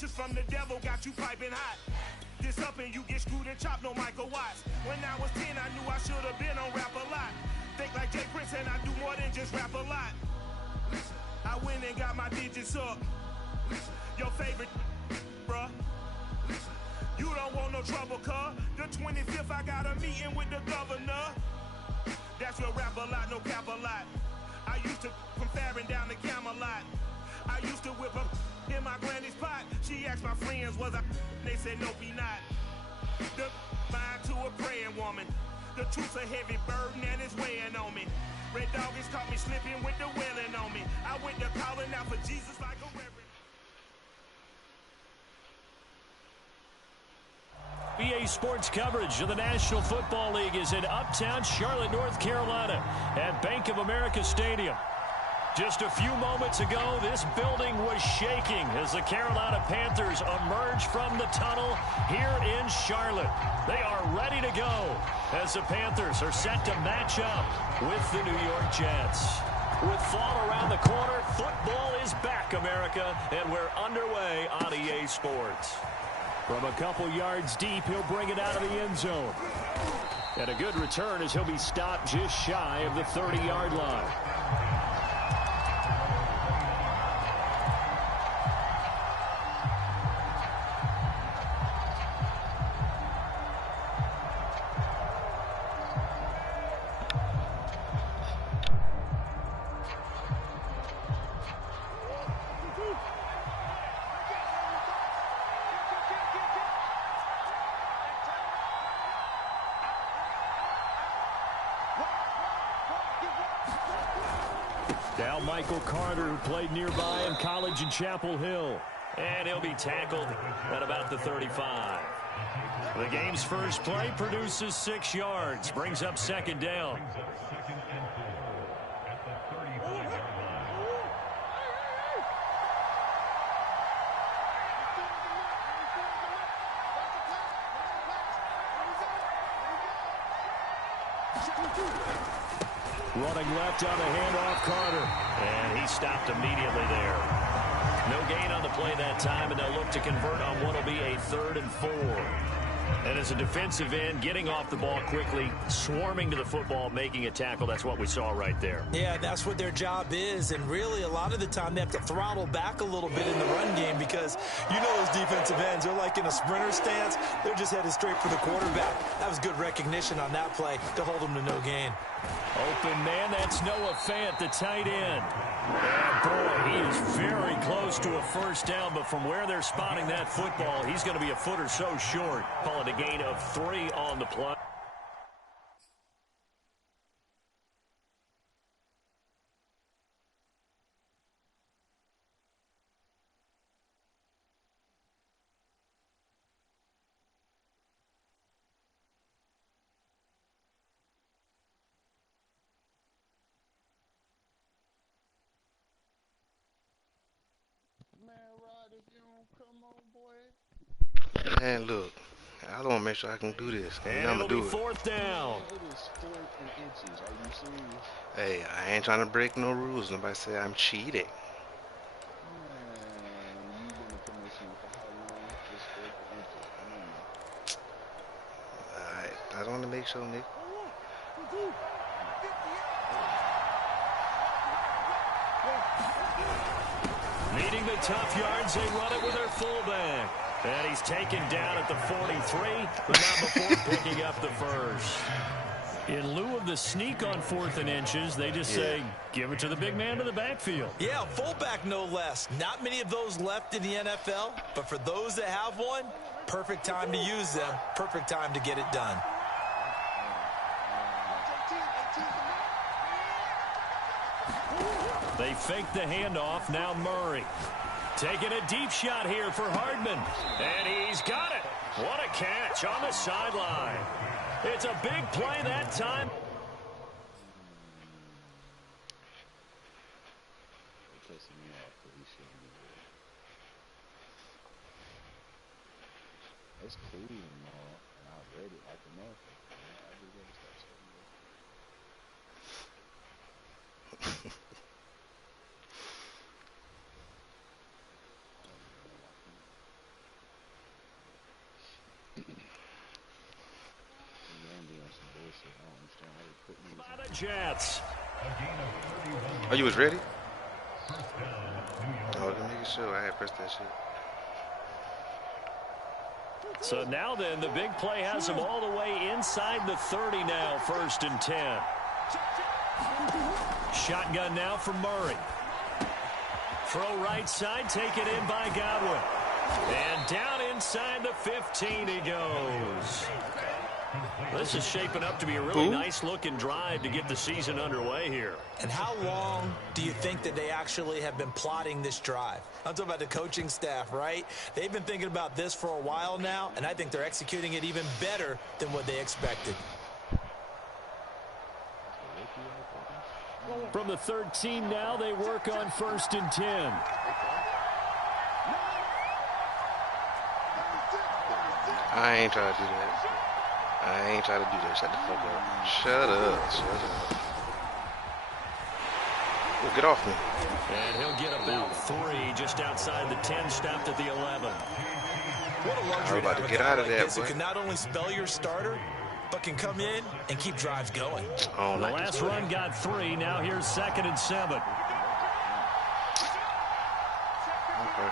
Instructions from the devil got you piping hot. This up and you get screwed and chopped, no Michael Watts. When I was 10, I knew I should have been on rap a lot. Think like Jay Prince and I do more than just rap a lot. I went and got my digits up. Your favorite, bruh. You don't want no trouble, cuz. The 25th, I got a meeting with the governor. That's real rap a lot, no cap a lot. I used to from Farron down to Camelot. I used to whip up in my granny's pot. She asked my friends, was I? They said, no, be not. The mind to a praying woman. The truth's a heavy burden and it's weighing on me. Red Dog has caught me slipping with the wailing on me. I went to calling out for Jesus like a reverend. EA Sports coverage of the National Football League is in uptown Charlotte, North Carolina at Bank of America Stadium. Just a few moments ago, this building was shaking as the Carolina Panthers emerge from the tunnel here in Charlotte. They are ready to go as the Panthers are set to match up with the New York Jets. With fall around the corner, football is back, America, and we're underway on EA Sports. From a couple yards deep, he'll bring it out of the end zone. And a good return as he'll be stopped just shy of the 30-yard line. Now Michael Carter, who played nearby in college in Chapel Hill. And he'll be tackled at about the 35. The game's first play produces 6 yards, brings up second down. Running left on the handoff, Carter. And he stopped immediately there. No gain on the play that time, and they'll look to convert on what will be a 3rd and 4. And as a defensive end, getting off the ball quickly, swarming to the football, making a tackle, that's what we saw right there. Yeah, that's what their job is, and really a lot of the time they have to throttle back a little bit in the run game because you know those defensive ends, they're like in a sprinter stance. They're just headed straight for the quarterback. That was good recognition on that play to hold them to no gain. Open man, that's Noah Fant, the tight end. And boy, he is very close to a first down, but from where they're spotting that football, he's going to be a foot or so short. Call it a gain of 3 on the play. Man, look, I don't make sure I can do this. And I'm gonna do it. 4th down. Hey, I ain't trying to break no rules. Nobody say I'm cheating. Alright, I just want to make sure, Nick. Needing the tough yards, they run it with their fullback. And he's taken down at the 43, but not before picking up the first. In lieu of the sneak on 4th and inches, they just say, give it to the big man to the backfield. Yeah, fullback no less. Not many of those left in the NFL, but for those that have one, perfect time to use them, perfect time to get it done. They fake the handoff, now Murray. Taking a deep shot here for Hardman. And he's got it. What a catch on the sideline. It's a big play that time. It's cool and all, and I read it like a motherfucker. I do that stuff. Jets. Oh, you was ready? Oh, let me make sure I had pressed that shit. So now then, the big play has them all the way inside the 30 now, 1st and 10. Shotgun now from Murray. Throw right side, taken in by Godwin. And down inside the 15 he goes. This is shaping up to be a really nice-looking drive to get the season underway here. And how long do you think that they actually have been plotting this drive? I'm talking about the coaching staff, right? They've been thinking about this for a while now, and I think they're executing it even better than what they expected. From the 13 now, they work on 1st and 10. I ain't trying to do that. I ain't trying to do that. Shut the fuck up. Shut up. Shut up. Well, get off me. And he'll get about 3 just outside the 10, stopped at the 11. What a luxury I was about to get out of like there, this. It can not only spell your starter, but can come in and keep drives going. Oh, the last run got 3. Now here's 2nd and 7. Okay.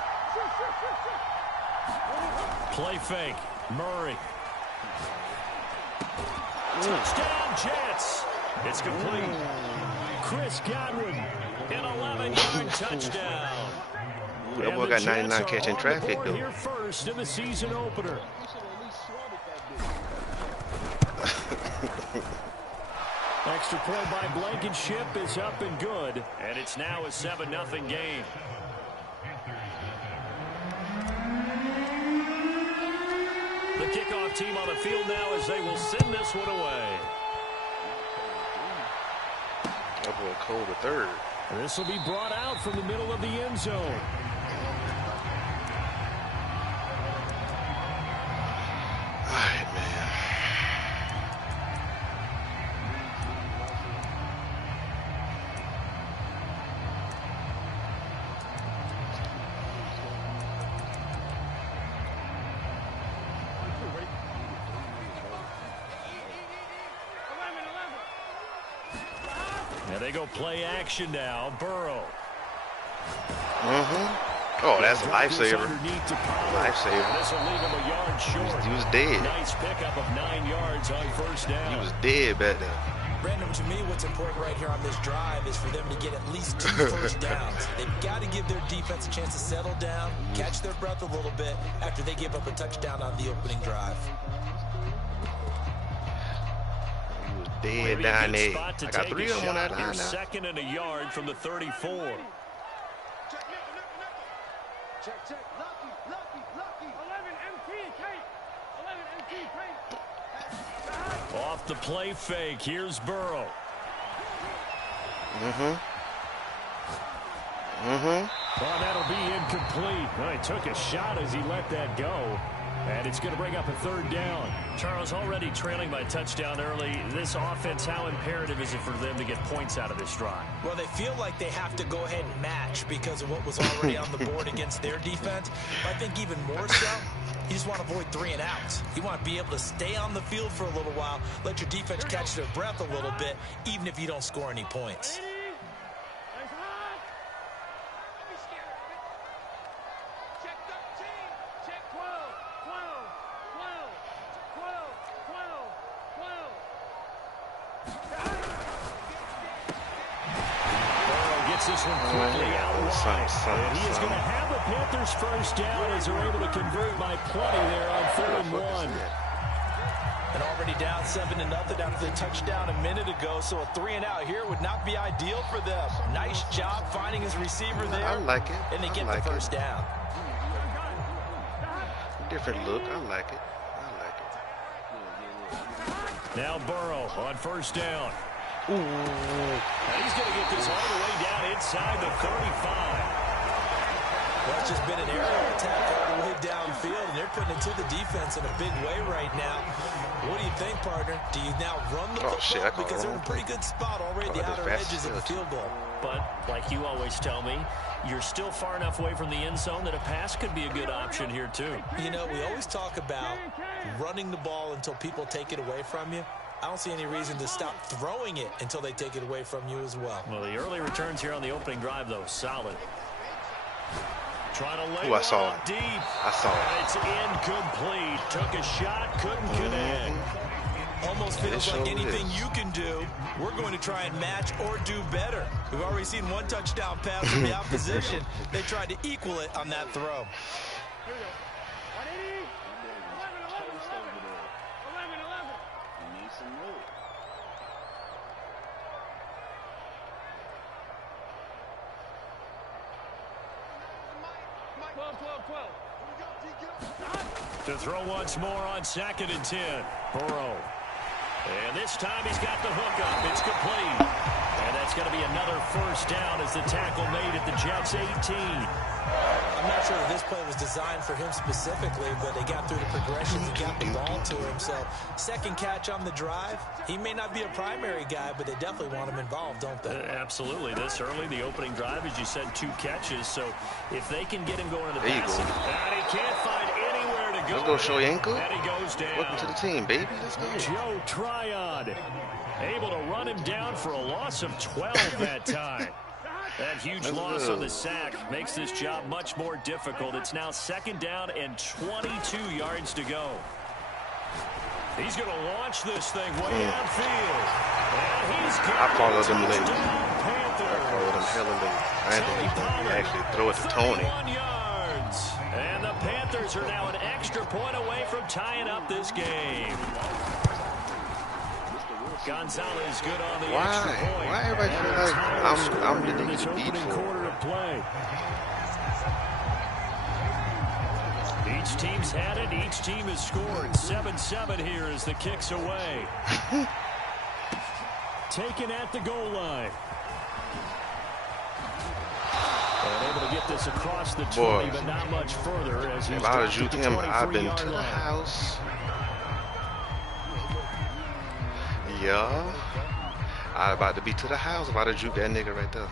Play fake. Murray. Touchdown, Jets. It's complete. Chris Godwin, an 11-yard touchdown. Ooh, that boy got 99 catching traffic, though. Here first in the season opener. Extra point by Blankenship is up and good, and it's now a 7-0 game. The kickoff team on the field now as they will send this one away. That boy Cole the third. This will be brought out from the middle of the end zone. All right, man. And they go play action now. Burrow. Oh, that's a lifesaver. Lifesaver. This will leave him a yard short. He was dead. Nice pickup of 9 yards on 1st down. He was dead back there. Brandon, to me, what's important right here on this drive is for them to get at least 2 first downs. They've got to give their defense a chance to settle down, catch their breath a little bit after they give up a touchdown on the opening drive. Dead down there. I got 3 of them on that line now. 2nd and a yard from the 34. Check. Lucky. 11 MT, Kate. 11 MT, Kate. Off the play fake. Here's Burrow. Oh, that'll be incomplete. Well, he took a shot as he let that go. And it's going to bring up a 3rd down. Charles, already trailing by touchdown early. This offense, how imperative is it for them to get points out of this drive? Well, they feel like they have to go ahead and match because of what was already on the board against their defense. But I think even more so, you just want to avoid 3 and outs. You want to be able to stay on the field for a little while, let your defense catch their breath a little bit, even if you don't score any points. This one quickly out wide. And he is going to have the Panthers 1st down as they're able to convert by plenty there on 3rd and 1. And already down 7-0 after the touchdown a minute ago, so a 3 and out here would not be ideal for them. Nice job finding his receiver there. I like it. And they get the 1st down. Different look. I like it. Now Burrow on 1st down. Ooh. And he's going to get this all the way down inside the 35. Well, it's just been an aerial attack all the way downfield, and they're putting it to the defense in a big way right now. What do you think, partner? Do you now run the football? Because they're in a pretty good spot already, the outer edges of the field goal. But, like you always tell me, you're still far enough away from the end zone that a pass could be a good option here, too. You know, we always talk about running the ball until people take it away from you. I don't see any reason to stop throwing it until they take it away from you as well. Well, the early returns here on the opening drive, though, solid. Trying to lay Ooh, I saw one it. deep. I saw it. And it's incomplete. Took a shot, couldn't connect. Almost feels like anything you can do, we're going to try and match or do better. We've already seen one touchdown pass from the opposition. They tried to equal it on that throw. 12. To throw once more on 2nd and 10. Burrow. And this time he's got the hook up. It's complete. And that's going to be another first down as the tackle made at the Jets' 18. I'm not sure that this play was designed for him specifically, but they got through the progressions and got the ball to him. So, second catch on the drive. He may not be a primary guy, but they definitely want him involved, don't they? Absolutely. This early, the opening drive, as you said, 2 catches. So, if they can get him going in the there passing, and he can't find anywhere to go. Let's go, show your ankle. And he goes down. Welcome to the team, baby. Let's go. Joe Tryon able to run him down for a loss of 12 that time. That huge loss on the sack makes this job much more difficult. It's now 2nd down and 22 yards to go. He's going to launch this thing way downfield. And he's I followed him late. Panther. I followed him hella late. I didn't think he was going to actually throw it to Tony. 21 yards. And the Panthers are now an extra point away from tying up this game. Gonzalez good on the extra point. Why everybody feel like I'm the nigga to beat for? Quarter of play. Each team's had it. Each team has scored. 7-7 here as the kick's away. Taken at the goal line. And able to get this across the 20, but not much further. As if I was you, him, I've been to the house. Yeah, I'm about to be to the house if I'd have juked that nigga right there.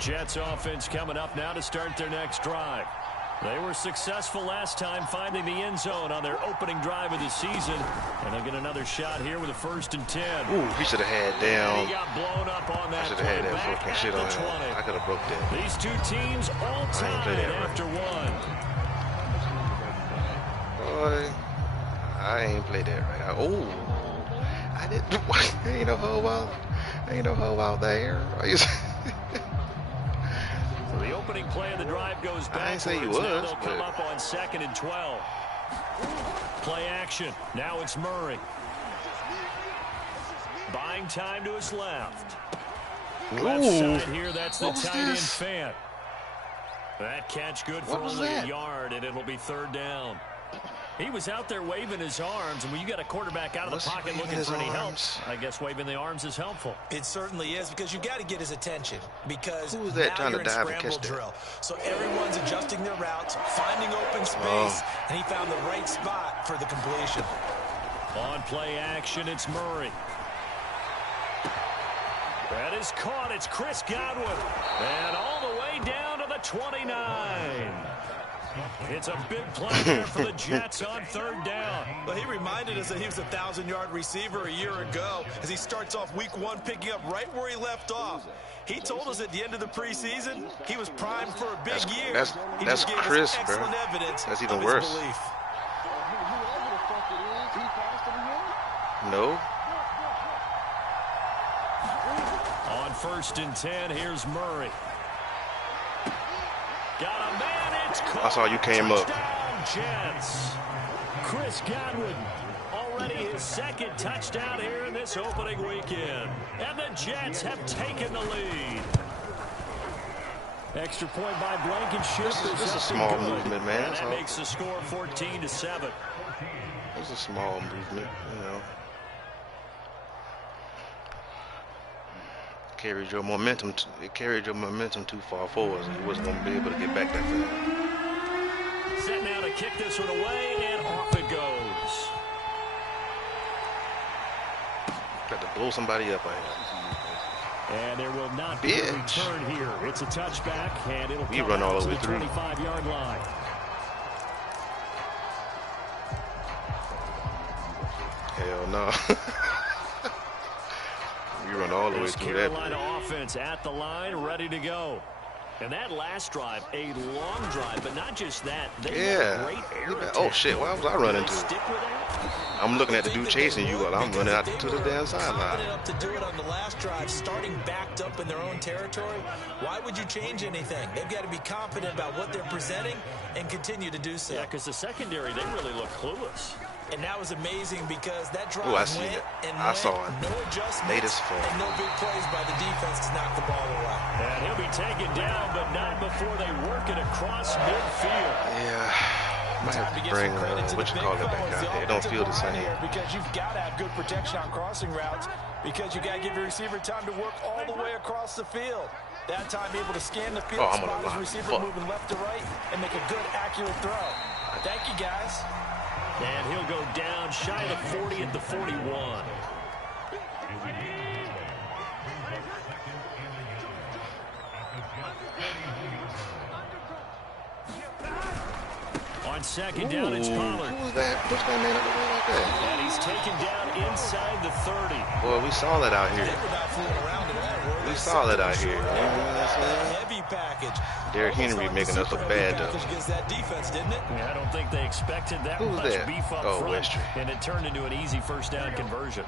Jets offense coming up now to start their next drive. They were successful last time finding the end zone on their opening drive of the season. And they'll get another shot here with a 1st and 10. Ooh, he should have had down. He got blown up on that. I should have had that fucking shit on him. I could have broke that. These two teams all tied after one. Boy, I ain't played that right. I didn't. Ain't no hoe out there. The opening play of the drive goes back. I didn't say he was. Now they'll come up on 2nd and 12. Play action. Now it's Murray. Buying time to his left. Left side here, that's the tight end Fant. That catch good for only a yard, and it'll be 3rd down. He was out there waving his arms, and when you got a quarterback out of the pocket looking for any help, I guess waving the arms is helpful. It certainly is, because you've got to get his attention, because who was that trying to dive and catch that? Drill. So everyone's adjusting their routes, finding open space, and he found the right spot for the completion. On play action, it's Murray. That is caught. It's Chris Godwin. And all the way down to the 29. It's a big play there for the Jets on 3rd down. Well, he reminded us that he was a 1,000-yard receiver a year ago as he starts off week 1 picking up right where he left off. He told us at the end of the preseason he was primed for a big year. That's Chris, bro. That's even worse. No. On 1st and 10, here's Murray. Got a man. I saw you came up. Jets. Chris Godwin already his 2nd touchdown here in this opening weekend. And the Jets have taken the lead. Extra point by Blankenship. This is a small movement, man. And that makes the score 14-7. It's a small movement, you know. Carried your momentum. It carried your momentum too far forward. So you wasn't gonna be able to get back that far. Set now to kick this one away, and off it goes. Got to blow somebody up, I think. And there will not be a return here. It's a touchback, and it'll come run all out to over the 25-yard line. no. You run all the way through that. Carolina offense at the line, ready to go. And that last drive, a long drive, but not just that. They had a great air attack. Oh shit! Why was I running to? Stick with that? I'm looking at the dude chasing you while I'm running out to the damn sideline. Up to do it on the last drive, starting backed up in their own territory. Why would you change anything? They've got to be confident about what they're presenting and continue to do so. Yeah, because the secondary, they really look clueless. And that was amazing because that drive I see it. I saw it. No adjustments Late as fuck. and no big plays by the defense to knock the ball away. And he'll be taken down, but not before they work it across midfield. Yeah. Might have to bring, what you call it, back out there. It don't feel the same. Because you've got to have good protection on crossing routes because you got to give your receiver time to work all the way across the field. That time able to scan the field, spot his receiver moving left to right, and make a good, accurate throw. Thank you, guys. And he'll go down shy of 40 at the 41. On second down, it's Pollard. Who was that? Push that man up the way like that. And he's taken down inside the 30. Boy, we saw that out here. They were not fooling around at all. We saw that out here. You know what I'm saying? Heavy package. Derrick Henry making us look bad, though. Against that defense, didn't it? Yeah, I don't think they expected that much that? beef up front. Westry. And it turned into an easy first down conversion.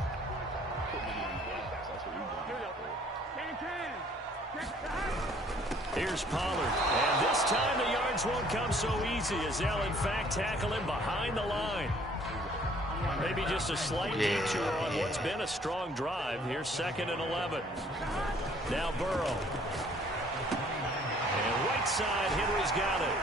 Here's Pollard. And this time the yards won't come so easy as they'll, in fact, tackle him behind the line. Maybe just a slight detour on what's been a strong drive. Here's 2nd and 11. Now Burrow. And right side, Henry's got it.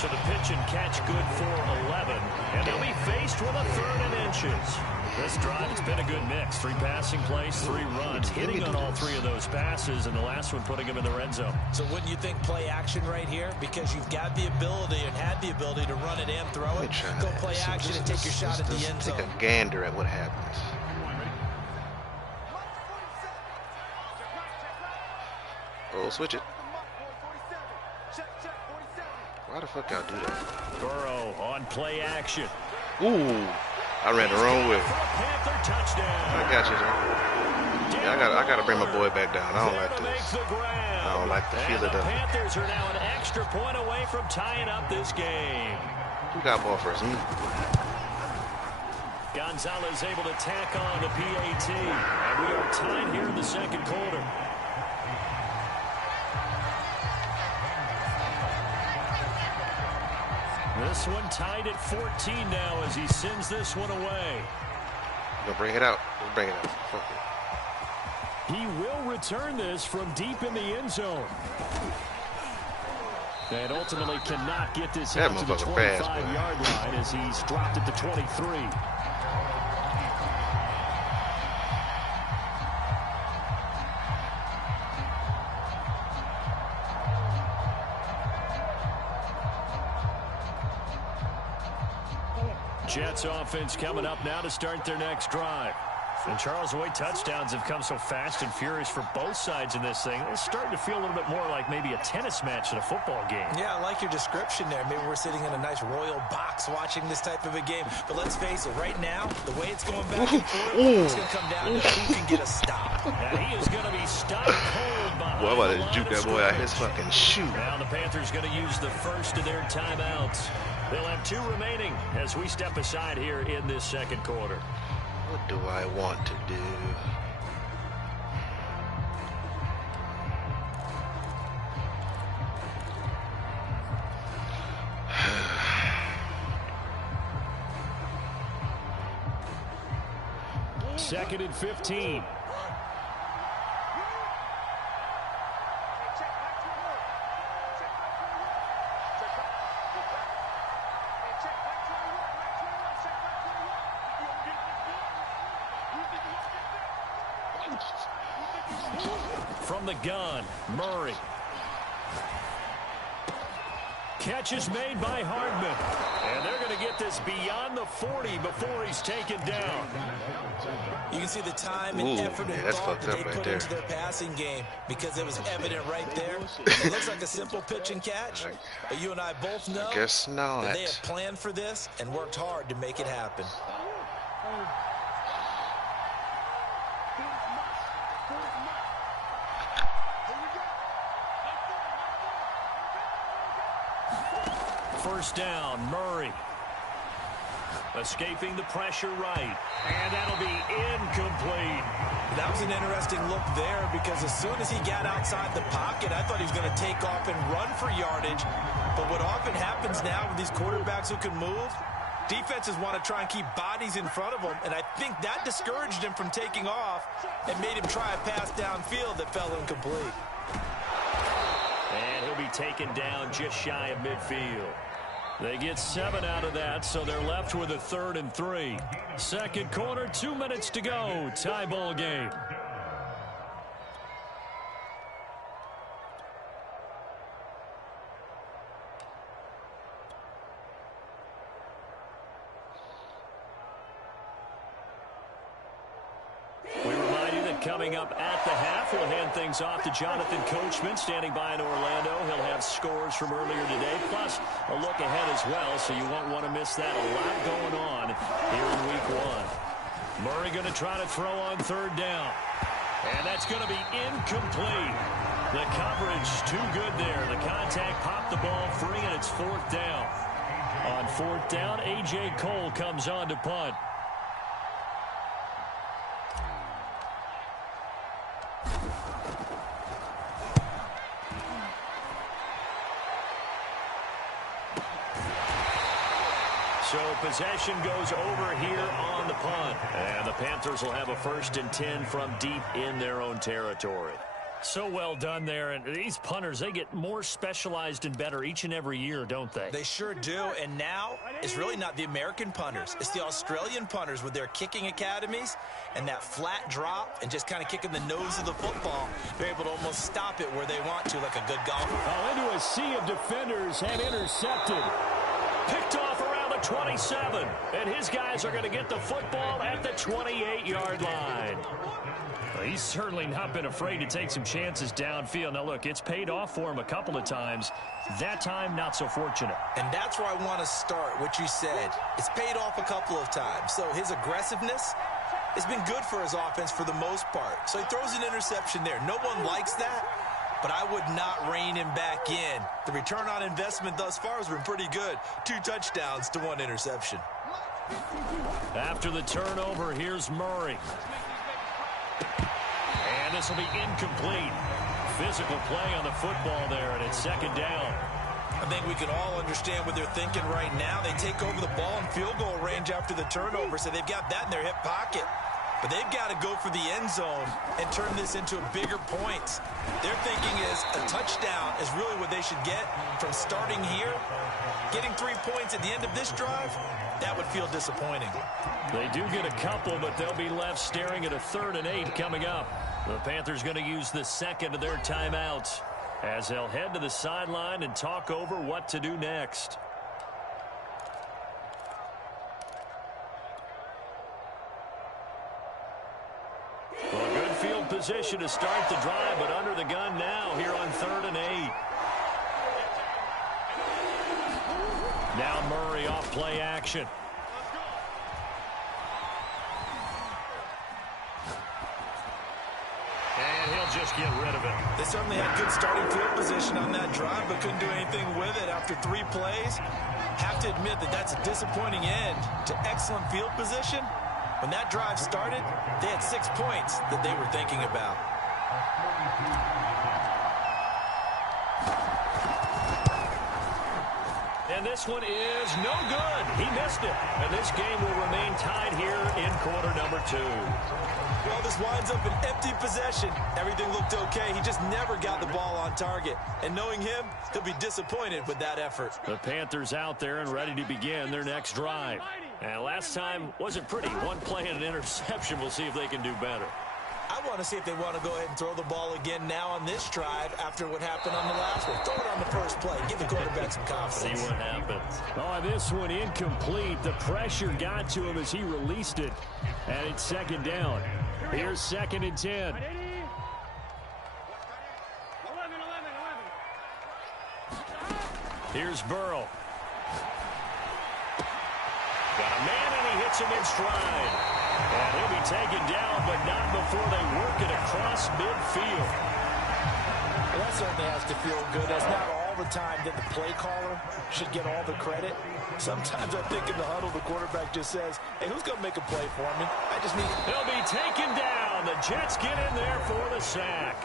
So the pitch and catch good for 11. And they'll be faced with a 3rd and inches. This drive, it's been a good mix. 3 passing plays, 3 runs. Hitting on all 3 of those passes, and the last one putting him in the red zone. So wouldn't you think play action right here? Because you've got the ability and had the ability to run it and throw it. Go play action and take your shot at the end zone. Take a gander at what happens. Oh, switch it. Why the fuck y'all do that? Burrow on play action. Ooh, I ran the wrong way. Panther touchdown. I got you, sir. Yeah, I gotta bring my boy back down. I don't like this. I don't like the feel of the the. Panthers are now an extra point away from tying up this game. Who got ball first? Me. Gonzalez able to tack on the PAT. And we are tied here in the 2nd quarter. This one tied at 14 now as he sends this one away. Gonna bring it out. We'll bring it out. Fuck it. He will return this from deep in the end zone. And ultimately cannot get this out to the 25-yard line as he's dropped at the 23. Jets offense coming up now to start their next drive. And Charles, the way touchdowns have come so fast and furious for both sides in this thing, it's starting to feel a little bit more like maybe a tennis match in a football game. Yeah, I like your description there. Maybe we're sitting in a nice royal box watching this type of a game. But let's face it, right now, the way it's going back and forth, it's going to come down to who can get a stop. And he is going to be stopped cold behind boy, I'm about to juke that boy out his fucking shoe. Now the Panthers going to use the first of their timeouts. They'll have 2 remaining as we step aside here in this 2nd quarter. What do I want to do? Second and 15. From the gun, Murray. Catch is made by Hardman. And they're going to get this beyond the 40 before he's taken down. You can see the time and effort and thought that they put into their passing game because it was evident right there. It looks like a simple pitch and catch, but you and I both know that they have planned for this and worked hard to make it happen. First down, Murray. Escaping the pressure right. And that'll be incomplete. That was an interesting look there because as soon as he got outside the pocket, I thought he was going to take off and run for yardage. But what often happens now with these quarterbacks who can move, defenses want to try and keep bodies in front of them, and I think that discouraged him from taking off and made him try a pass downfield that fell incomplete. And he'll be taken down just shy of midfield. They get 7 out of that, so they're left with a 3rd and 3. Second quarter, 2 minutes to go. Tie ball game. Coming up at the half, we'll hand things off to Jonathan Coachman, standing by in Orlando. He'll have scores from earlier today, plus a look ahead as well, so you won't want to miss that. A lot going on here in Week 1. Murray going to try to throw on 3rd down. And that's going to be incomplete. The coverage too good there. The contact popped the ball free, and it's 4th down. On 4th down, A.J. Cole comes on to punt. So possession goes over here on the punt. And the Panthers will have a 1st and 10 from deep in their own territory. So well done there. And these punters, they get more specialized and better each and every year, don't they? They sure do. And now it's really not the American punters. It's the Australian punters with their kicking academies and that flat drop and just kind of kicking the nose of the football. They're able to almost stop it where they want to, like a good golfer. Oh, into a sea of defenders and intercepted. Picked off around the 27. And his guys are going to get the football at the 28-yard line. Well, he's certainly not been afraid to take some chances downfield. Now, look, it's paid off for him a couple of times. That time, not so fortunate. And that's where I want to start, what you said. It's paid off a couple of times. So his aggressiveness has been good for his offense for the most part. So he throws an interception there. No one likes that, but I would not rein him back in. The return on investment thus far has been pretty good. 2 touchdowns to 1 interception. After the turnover, here's Murray. And this will be incomplete. Physical play on the football there, and it's 2nd down. I think we can all understand what they're thinking right now. They take over the ball in field goal range after the turnover, so they've got that in their hip pocket. But they've got to go for the end zone and turn this into bigger points. Their thinking is a touchdown is really what they should get from starting here. Getting 3 points at the end of this drive, that would feel disappointing. They do get a couple, but they'll be left staring at a 3rd and 8 coming up. The Panthers going to use the 2nd of their timeouts as they'll head to the sideline and talk over what to do next. Well, good field position to start the drive, but under the gun now here on 3rd and 8. Now Murray off play action. And he'll just get rid of it. They certainly had good starting field position on that drive, but couldn't do anything with it after 3 plays. Have to admit that that's a disappointing end to excellent field position. When that drive started, they had 6 points that they were thinking about. And this one is no good. He missed it. And this game will remain tied here in quarter number 2. Well, this winds up an empty possession. Everything looked okay. He just never got the ball on target. And knowing him, he'll be disappointed with that effort. The Panthers out there and ready to begin their next drive. And last time wasn't pretty. 1 play and an interception. We'll see if they can do better. I want to see if they want to go ahead and throw the ball again now on this drive after what happened on the last one. Throw it on the first play. Give the quarterback some confidence. See what happens. Oh, this one incomplete. The pressure got to him as he released it. And it's 2nd down. Here's 2nd and 10. 11. Here's Burrow. Got a man, and he hits him in stride. And he'll be taken down, but not before they work it across midfield. Well, that certainly has to feel good. That's not all the time that the play caller should get all the credit. Sometimes I think in the huddle, the quarterback just says, hey, who's going to make a play for me? I just need... He'll be taken down. The Jets get in there for the sack.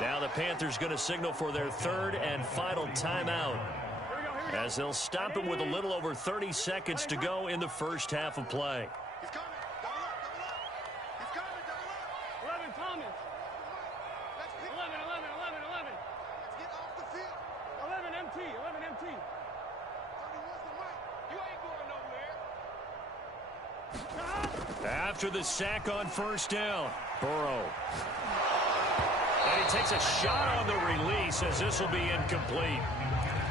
Now the Panthers going to signal for their third and final timeout, as they'll stop him with a little over 30 seconds to go in the first half of play. He's coming. Double up. He's coming. Double up. 11 Thomas. 11. Let's get off the field. 11 MT. 31's the mic. You ain't going nowhere. After the sack on first down, Burrow. And he takes a shot on the release, as this will be incomplete.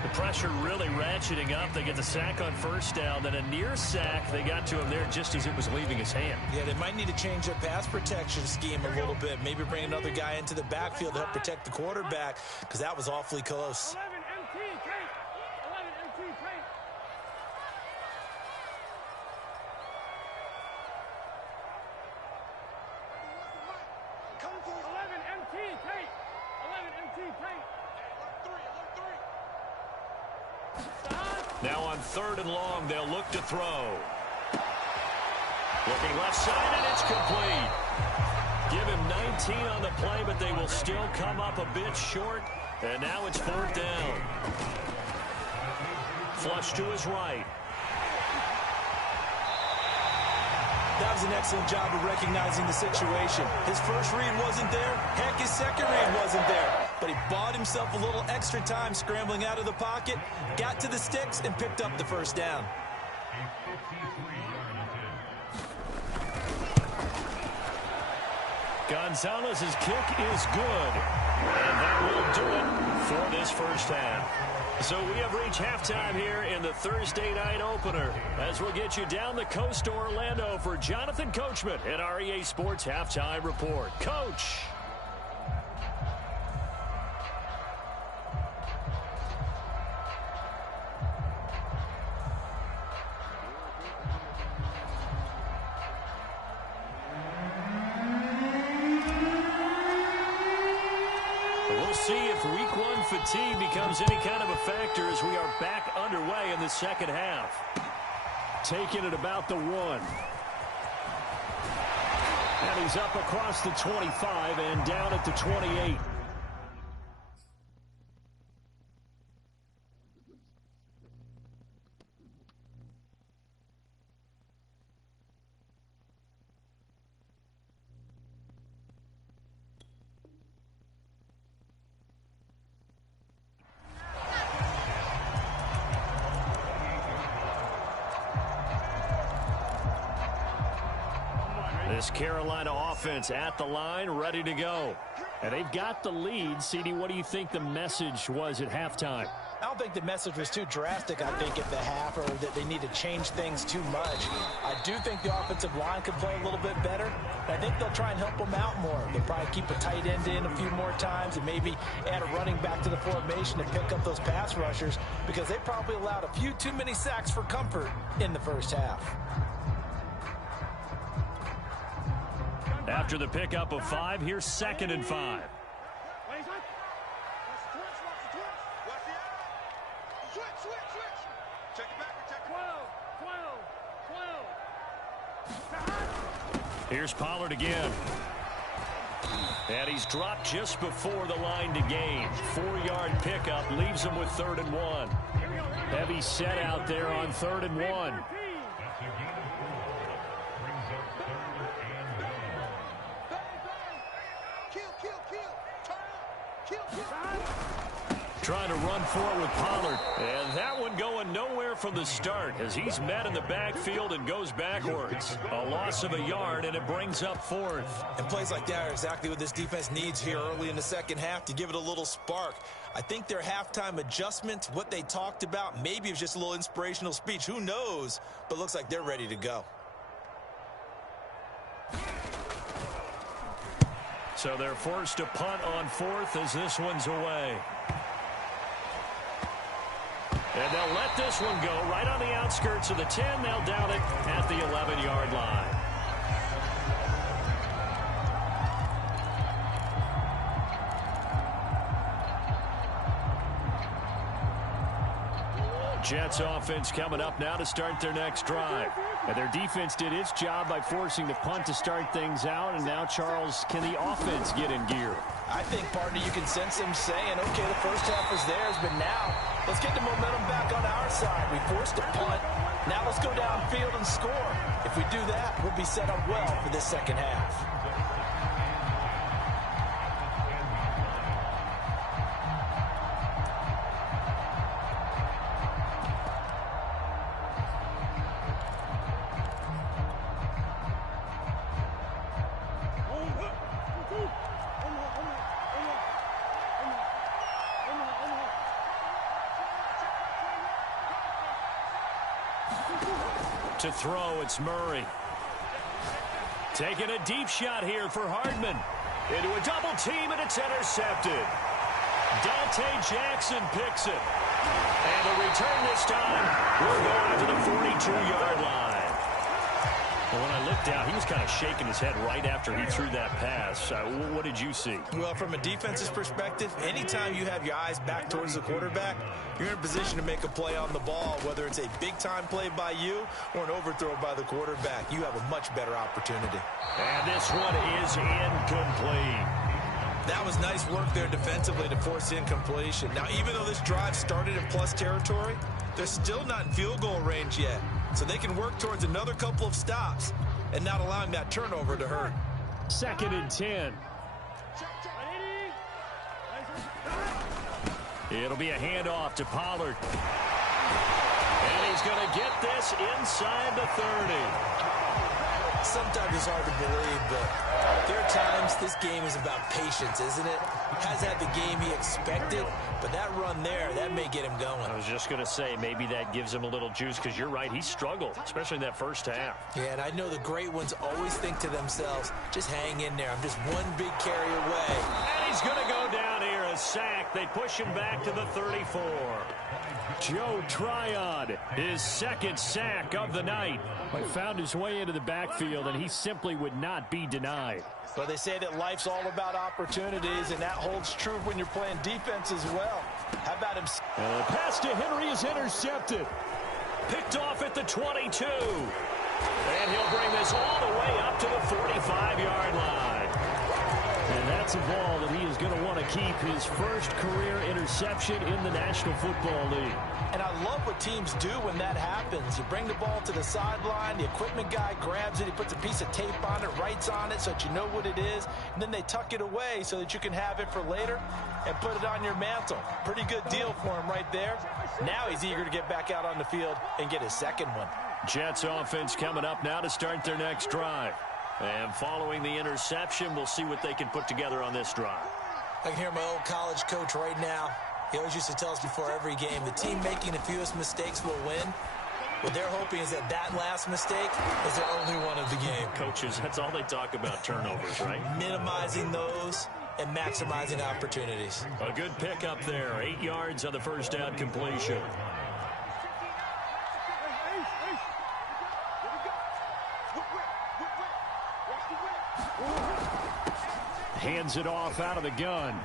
The pressure really ratcheting up. They get the sack on first down. Then a near sack. They got to him there just as it was leaving his hand. Yeah, they might need to change their pass protection scheme a little bit. Maybe bring another guy into the backfield to help protect the quarterback, because that was awfully close. 11 MT. 11 MT. 11 MT. 11 MT. Now on third and long, they'll look to throw. Looking left side, and it's complete. Give him 19 on the play, but they will still come up a bit short. And now it's fourth down. Flush to his right. That was an excellent job of recognizing the situation. His first read wasn't there. Heck, his second read wasn't there. But he bought himself a little extra time scrambling out of the pocket, got to the sticks, and picked up the first down. Gonzalez's kick is good. And that will do it for this first half. So we have reached halftime here in the Thursday night opener, as we'll get you down the coast to Orlando for Jonathan Coachman at our EA Sports Halftime Report. Coach. We'll see if week one fatigue becomes any kind of a factor as we are back underway in the second half. Taking it about the 1. And he's up across the 25 and down at the 28. This Carolina offense at the line, ready to go. And they've got the lead. CD, what do you think the message was at halftime? I don't think the message was too drastic, I think, at the half, or that they need to change things too much. I do think the offensive line could play a little bit better. I think they'll try and help them out more. They'll probably keep a tight end in a few more times and maybe add a running back to the formation to pick up those pass rushers, because they probably allowed a few too many sacks for comfort in the first half. After the pickup of 5, here's 2nd and 5. Here's Pollard again. And he's dropped just before the line to gain. 4-yard pickup leaves him with 3rd and 1. Heavy set out there on 3rd and 1. Trying to run forward with Pollard. And that one going nowhere from the start as he's met in the backfield and goes backwards. A loss of a yard, and it brings up 4th. And plays like that are exactly what this defense needs here early in the second half to give it a little spark. I think their halftime adjustment, what they talked about, maybe it was just a little inspirational speech. Who knows? But looks like they're ready to go. So they're forced to punt on 4th as this one's away. And they'll let this one go right on the outskirts of the 10. They'll down it at the 11-yard line. Jets offense coming up now to start their next drive. And their defense did its job by forcing the punt to start things out. And now, Charles, can the offense get in gear? I think, partner, you can sense them saying, okay, the first half was theirs, but now let's get the momentum back on our side. We forced a punt. Now let's go downfield and score. If we do that, we'll be set up well for this second half. To throw, it's Murray. Taking a deep shot here for Hardman. Into a double team, and it's intercepted. Dante Jackson picks it. And the return this time will go out to the 42-yard line. Well, when I looked down, he was kind of shaking his head right after he threw that pass. What did you see? Well, from a defense's perspective, anytime you have your eyes back towards the quarterback, you're in a position to make a play on the ball, whether it's a big-time play by you or an overthrow by the quarterback. You have a much better opportunity. And this one is incomplete. That was nice work there defensively to force incompletion. Now, even though this drive started in plus territory, they're still not in field goal range yet. So they can work towards another couple of stops and not allowing that turnover to hurt. 2nd and 10. It'll be a handoff to Pollard. And he's going to get this inside the 30. Sometimes it's hard to believe, but there are times this game is about patience, isn't it? Has had the game he expected, but that run there, that may get him going. I was just going to say, maybe that gives him a little juice, because you're right, he struggled, especially in that first half. Yeah, and I know the great ones always think to themselves, just hang in there. I'm just one big carry away. And he's going to go down here, a sack. They push him back to the 34. Joe Tryon, his second sack of the night. But found his way into the backfield, and he simply would not be denied. Well, they say that life's all about opportunities, and that holds true when you're playing defense as well. How about him? The pass to Henry is intercepted. Picked off at the 22. And he'll bring this all the way up to the 45-yard line. And that's a ball that he is going to want to keep, his first career interception in the National Football League. And I love what teams do when that happens. You bring the ball to the sideline, the equipment guy grabs it, he puts a piece of tape on it, writes on it so that you know what it is, and then they tuck it away so that you can have it for later and put it on your mantle. Pretty good deal for him right there. Now he's eager to get back out on the field and get his second one. Jets offense coming up now to start their next drive. And following the interception, we'll see what they can put together on this drive. I can hear my old college coach right now. He always used to tell us before every game, the team making the fewest mistakes will win. What they're hoping is that that last mistake is their only one of the game. Coaches, that's all they talk about, turnovers, right? Minimizing those and maximizing opportunities. A good pickup there. 8 yards on the first down completion. Hands it off out of the gun.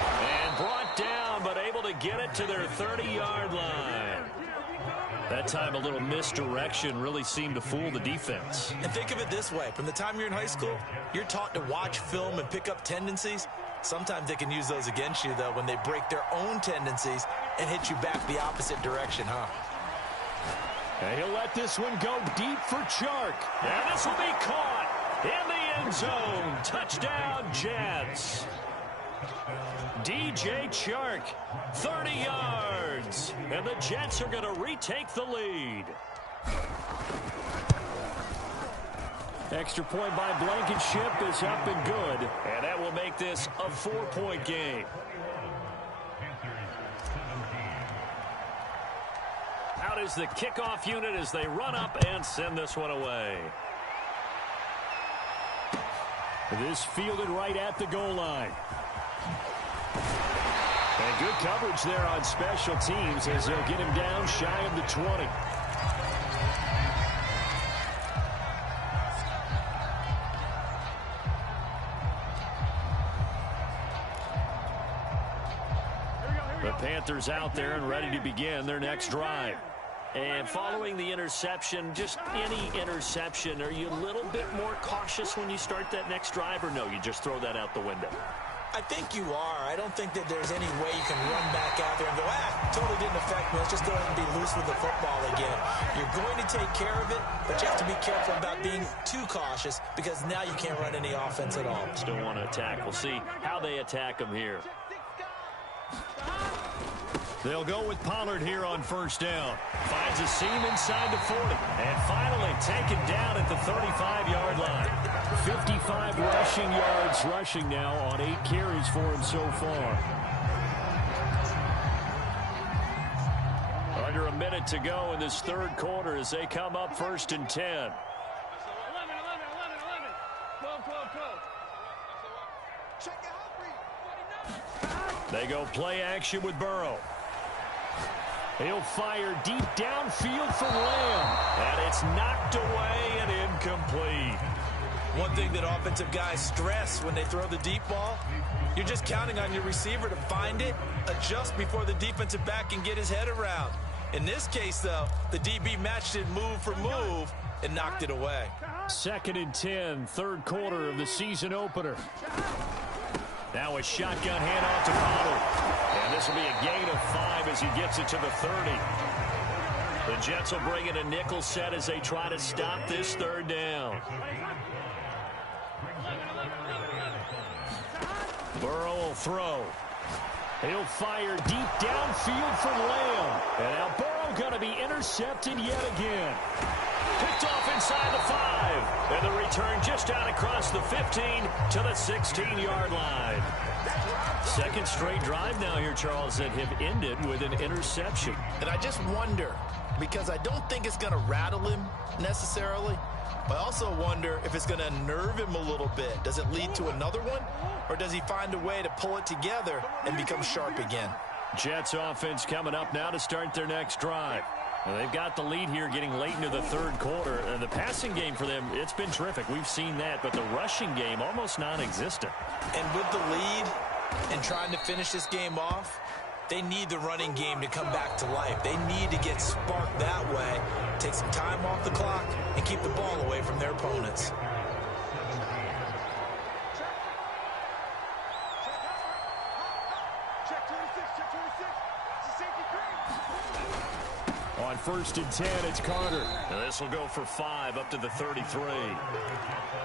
And brought down, but able to get it to their 30-yard line. That time a little misdirection really seemed to fool the defense. And think of it this way. From the time you're in high school, you're taught to watch film and pick up tendencies. Sometimes they can use those against you, though, when they break their own tendencies and hit you back the opposite direction, huh? And he'll let this one go deep for Chark. And this will be caught in the end zone. Touchdown, Jets. DJ Chark, 30 yards. And the Jets are going to retake the lead. Extra point by Blankenship is up and good. And that will make this a 4-point game. Out is the kickoff unit as they run up and send this one away. This fielded right at the goal line. And good coverage there on special teams as they'll get him down shy of the 20. The Panthers out there and ready to begin their next drive. And following the interception, just any interception, are you a little bit more cautious when you start that next drive, or no, you just throw that out the window? I think you are. I don't think that there's any way you can run back out there and go, totally didn't affect me. Let's just go ahead and be loose with the football again. You're going to take care of it, but you have to be careful about being too cautious because now you can't run any offense at all. Still want to attack. We'll see how they attack them here. They'll go with Pollard here on first down. Finds a seam inside the 40. And finally taken down at the 35-yard line. 55 rushing yards rushing now on 8 carries for him so far. Under a minute to go in this third quarter as they come up first and 10. 11, 12, 12. They go play action with Burrow. He'll fire deep downfield for Lamb. And it's knocked away and incomplete. One thing that offensive guys stress when they throw the deep ball, you're just counting on your receiver to find it, adjust before the defensive back can get his head around. In this case, though, the DB matched it move for move and knocked it away. 2nd and 10, third quarter of the season opener. Now a shotgun handoff to Pollard. And this will be a gain of 5 as he gets it to the 30. The Jets will bring in a nickel set as they try to stop this third down. Burrow will throw. He'll fire deep downfield for Lamb. And now Burrow going to be intercepted yet again. Picked off inside the 5. And the return just out across the 15 to the 16-yard line. Second straight drive now here, Charles, that have ended with an interception. And I just wonder, because I don't think it's going to rattle him necessarily, but I also wonder if it's going to unnerve him a little bit. Does it lead to another one, or does he find a way to pull it together and become sharp again? Jets offense coming up now to start their next drive. Well, they've got the lead here getting late into the third quarter. And the passing game for them, it's been terrific. We've seen that, but the rushing game almost non-existent. And with the lead and trying to finish this game off, they need the running game to come back to life. They need to get sparked that way, take some time off the clock, and keep the ball away from their opponents. Check 26, check 26. It's a safety cream. On 1st and 10, it's Carter. This will go for 5 up to the 33.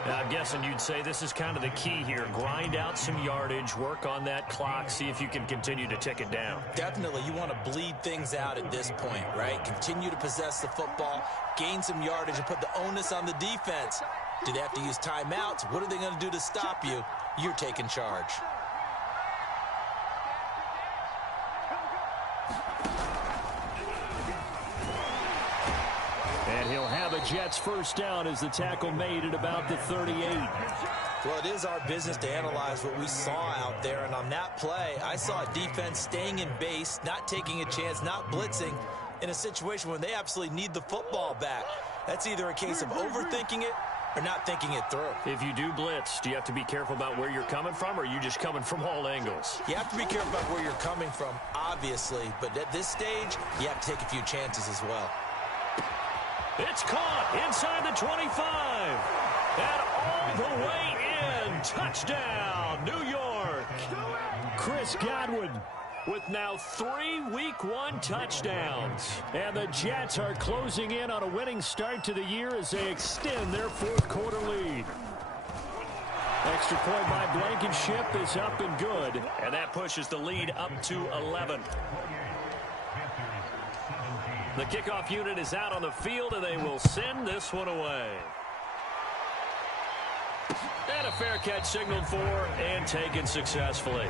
Now, I'm guessing you'd say this is kind of the key here. Grind out some yardage, work on that clock, see if you can continue to tick it down. Definitely, you want to bleed things out at this point, right? Continue to possess the football, gain some yardage, and put the onus on the defense. Do they have to use timeouts? What are they going to do to stop you? You're taking charge. And he'll have a Jets first down as the tackle made at about the 38. Well, it is our business to analyze what we saw out there. And on that play, I saw a defense staying in base, not taking a chance, not blitzing in a situation where they absolutely need the football back. That's either a case of overthinking it or not thinking it through. If you do blitz, do you have to be careful about where you're coming from, or are you just coming from all angles? You have to be careful about where you're coming from, obviously. But at this stage, you have to take a few chances as well. It's caught inside the 25. And all the way in. Touchdown, New York. Chris Godwin with now 3 Week 1 touchdowns. And the Jets are closing in on a winning start to the year as they extend their fourth quarter lead. Extra point by Blankenship is up and good. And that pushes the lead up to 11. The kickoff unit is out on the field, and they will send this one away. And a fair catch signaled for and taken successfully.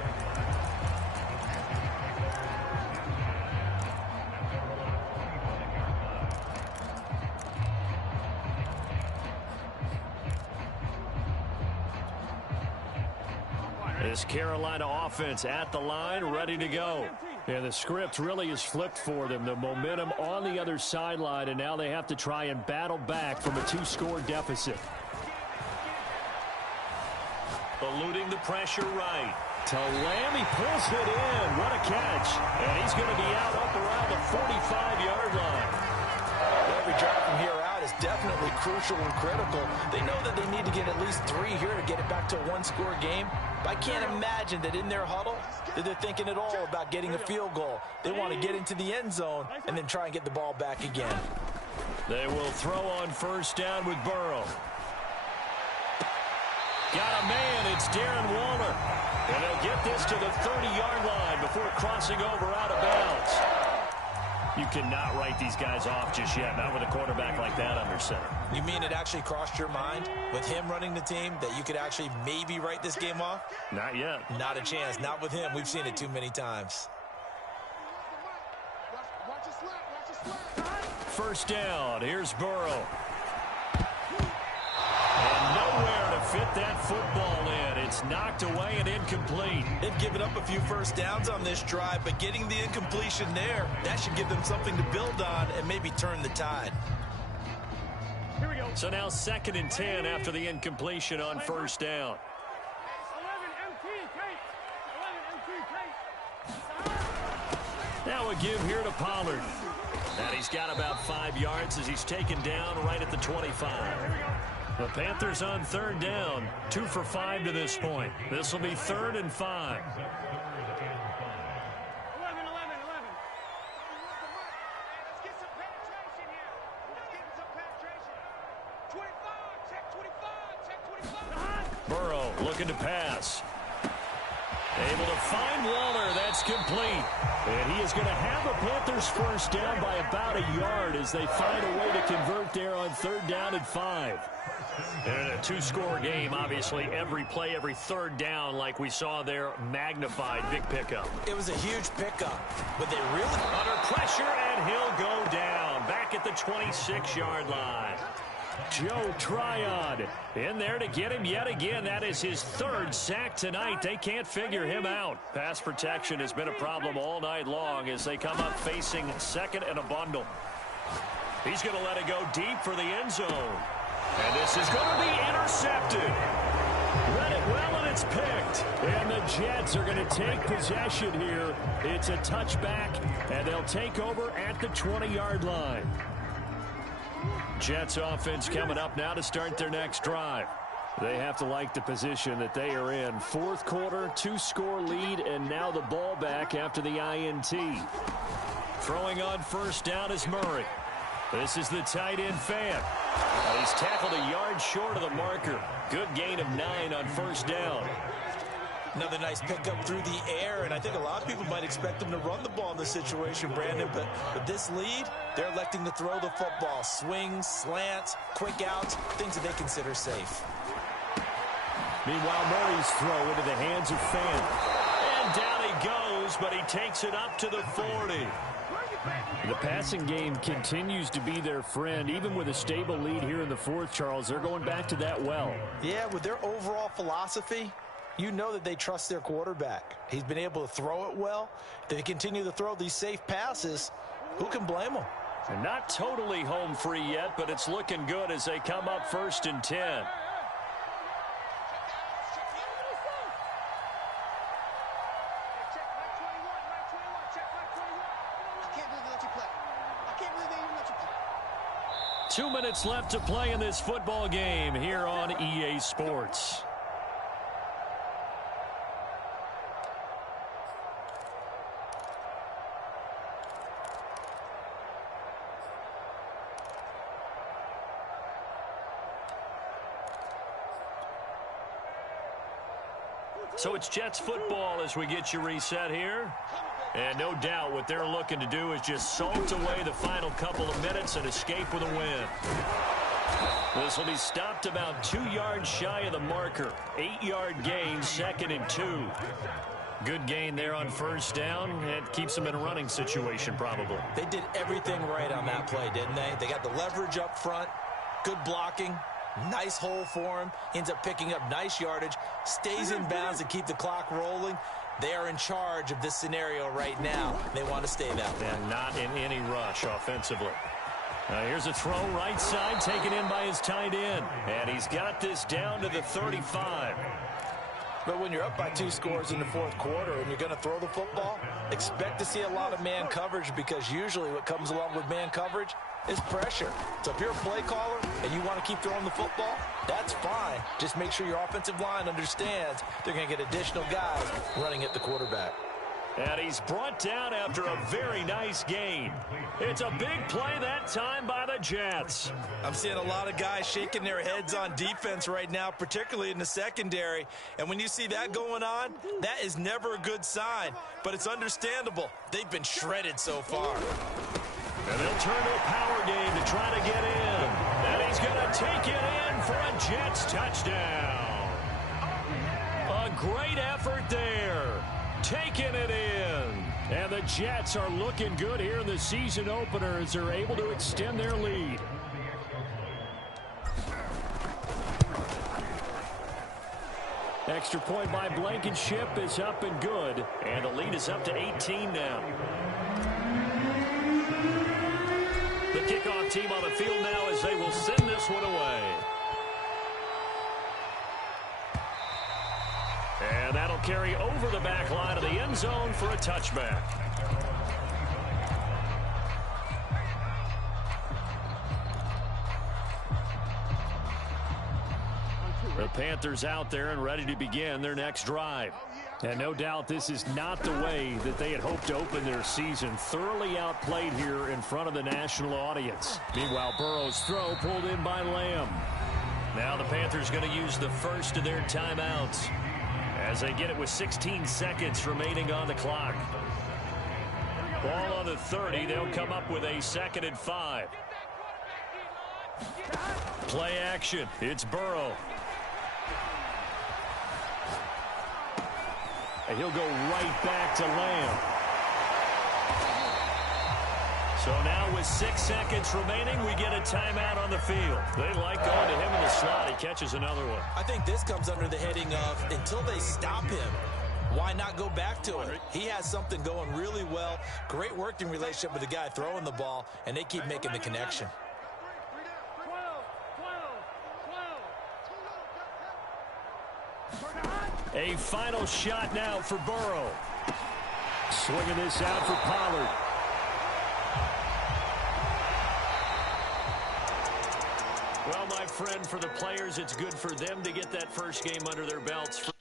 This Carolina offense at the line, ready to go. Yeah, the script really is flipped for them. The momentum on the other sideline, and now they have to try and battle back from a 2-score deficit. Eluding the pressure right. To Lamb, he pulls it in. What a catch. And he's going to be out up around the 45-yard line. Every drive from here out is definitely crucial and critical. They know that they need to get at least 3 here to get it back to a 1-score game. But I can't imagine that in their huddle that they're thinking at all about getting a field goal. They want to get into the end zone and then try and get the ball back again. They will throw on first down with Burrow. Got a man. It's Darren Waller. And they'll get this to the 30-yard line before crossing over out of bounds. You cannot write these guys off just yet, not with a quarterback like that under center. You mean it actually crossed your mind with him running the team that you could actually maybe write this game off? Not yet. Not a chance. Not with him. We've seen it too many times. First down. Here's Burrow. And nowhere to fit that football in. It's knocked away and incomplete. They've given up a few first downs on this drive, but getting the incompletion there, that should give them something to build on and maybe turn the tide. Here we go. So now 2nd and 10 after the incompletion on first down. 11 MT, Kate. Now a give here to Pollard. And he's got about 5 yards as he's taken down right at the 25. The Panthers on 3rd down, 2 for 5 to this point. This will be 3rd and 5. 11. Let's get some penetration here. Let's get some penetration. 25, check 25. Burrow looking to pass. Able to find Waller. That's complete. And he is going to have a Panthers first down by about a yard as they find a way to convert there on 3rd down and 5. And in a 2-score game, obviously, every play, every 3rd down, like we saw there, magnified. Big pickup. It was a huge pickup, but they really... Under pressure, and he'll go down. Back at the 26-yard line. Joe Tryon in there to get him yet again. That is his 3rd sack tonight. They can't figure him out. Pass protection has been a problem all night long as they come up facing 2nd and a bundle. He's going to let it go deep for the end zone. And this is going to be intercepted. Read it well, and it's picked. And the Jets are going to take possession here. It's a touchback, and they'll take over at the 20-yard line. Jets offense coming up now to start their next drive. They have to like the position that they are in. 4th quarter, 2-score lead, and now the ball back after the INT. Throwing on first down is Murray. This is the tight end Fant. He's tackled a yard short of the marker. Good gain of 9 on first down. Another nice pickup through the air, and I think a lot of people might expect them to run the ball in this situation, Brandon, but with this lead, they're electing to throw the football. Swings, slants, quick outs, things that they consider safe. Meanwhile, Murray's throw into the hands of Fant. And down he goes, but he takes it up to the 40. The passing game continues to be their friend. Even with a stable lead here in the 4th, Charles, they're going back to that well. Yeah, with their overall philosophy, you know that they trust their quarterback. He's been able to throw it well. They continue to throw these safe passes. Who can blame them? And not totally home free yet, but it's looking good as they come up 1st and 10. Two minutes left to play in this football game here on EA Sports. So it's Jets football as we get you reset here. And no doubt what they're looking to do is just salt away the final couple of minutes and escape with a win. This will be stopped about 2 yards shy of the marker. 8-yard gain, 2nd and 2. Good gain there on first down. It keeps them in a running situation probably. They did everything right on that play, didn't they? They got the leverage up front, good blocking, Nice hole for him. Ends up picking up nice yardage. Stays in bounds to keep the clock rolling. They are in charge of this scenario right now. They want to stay that way. And not in any rush offensively. Here's a throw right side taken in by his tight end. And he's got this down to the 35. But when you're up by 2 scores in the 4th quarter and you're going to throw the football, expect to see a lot of man coverage, because usually what comes along with man coverage is pressure. So if you're a play caller and you want to keep throwing the football, that's fine. Just make sure your offensive line understands they're going to get additional guys running at the quarterback. And he's brought down after a very nice gain. It's a big play that time by the Jets. I'm seeing a lot of guys shaking their heads on defense right now, particularly in the secondary. And when you see that going on, that is never a good sign. But it's understandable. They've been shredded so far. And they'll turn to a power game to try to get in. And he's going to take it in for a Jets touchdown. A great effort there. Taking it in. And the Jets are looking good here in the season opener as they're able to extend their lead. Extra point by Blankenship is up and good. And the lead is up to 18 now. The kickoff team on the field now as they will send this one away. And that'll carry over the back line of the end zone for a touchback. The Panthers out there and ready to begin their next drive. And no doubt this is not the way that they had hoped to open their season. Thoroughly outplayed here in front of the national audience. Meanwhile, Burrow's throw pulled in by Lamb. Now the Panthers going to use the first of their timeouts as they get it with 16 seconds remaining on the clock. Ball on the 30. They'll come up with a 2nd and 5. Play action. It's Burrow. And he'll go right back to Lamb. So now with 6 seconds remaining, we get a timeout on the field. They like going to him in the slot. He catches another one. I think this comes under the heading of until they stop him, why not go back to it? He has something going really well. Great working relationship with the guy throwing the ball, and they keep making the connection. A final shot now for Burrow. Swinging this out for Pollard. Well, my friend, for the players, it's good for them to get that first game under their belts.